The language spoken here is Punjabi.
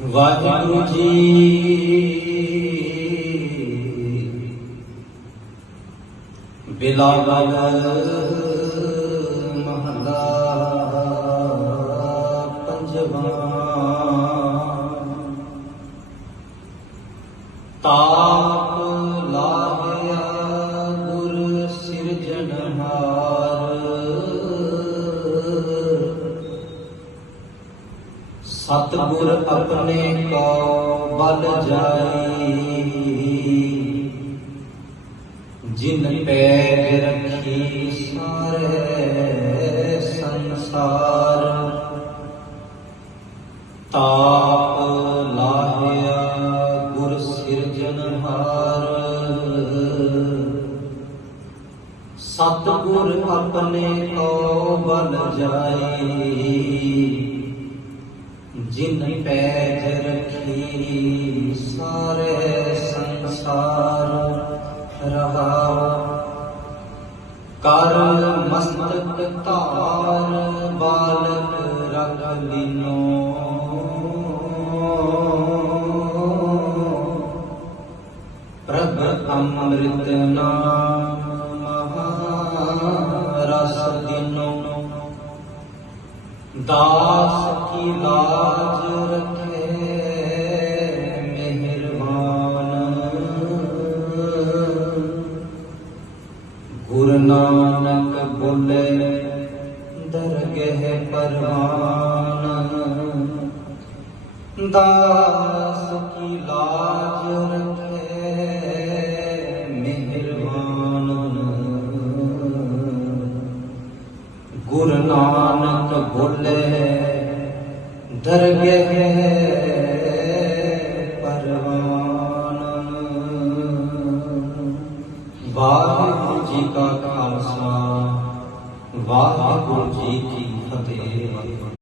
ਵਾਹਿਗੁਰੂ ਜੀ। ਬਿਲਾਵਲ ਮਹਲਾ ਪੰਜਵਾ। ਤਾਪ ਸਤਿਗੁਰ ਆਪਣੇ ਕੋ ਬਲ ਜਾਈ। ਜਿਨ ਪੈਰ ਰੱਖੀ ਸਾਰੇ ਸੰਸਾਰ, ਤਾਪ ਲਾਹਿਆ ਗੁਰ ਸਿਰਜਣਹਾਰ ਸਤਿਗੁਰ ਆਪਣੇ ਕੋ ਬਲ ਜਾਈ। ਜਿਨ ਪੈਜ ਰੱਖੀ ਸਾਰੇ ਸੰਸਾਰ ਰਹਾਉ ਕਰ ਮਸਤਕ ਧਾਰ, ਬਾਲਕ ਰਖ ਲੀਨੋ। ਪ੍ਰਭ ਅੰਮ੍ਰਿਤ ਨਾਮ। ਦਾਸ ਕੀ ਲਾਜ ਰਖੇ ਮਿਹਰਬਾਨ। ਗੁਰ ਨਾਨਕ ਬੋਲੇ, ਦਰਗਹਿ ਪਰਵਾਨ। ਦਾਸ ਕੀ ਲਾਜ ਰਖੇ ਮਿਹਰਬਾਨ। ਗੁਰ ਨਾਨਕ ਬੋਲੇ ਦਰਗਹਿ ਪਰਵਾਨ। ਵਾਹਿਗੁਰੂ ਜੀ ਕਾ ਖਾਲਸਾ ਵਾਹਿਗੁਰੂ ਜੀ ਕੀ ਫਤਿਹ।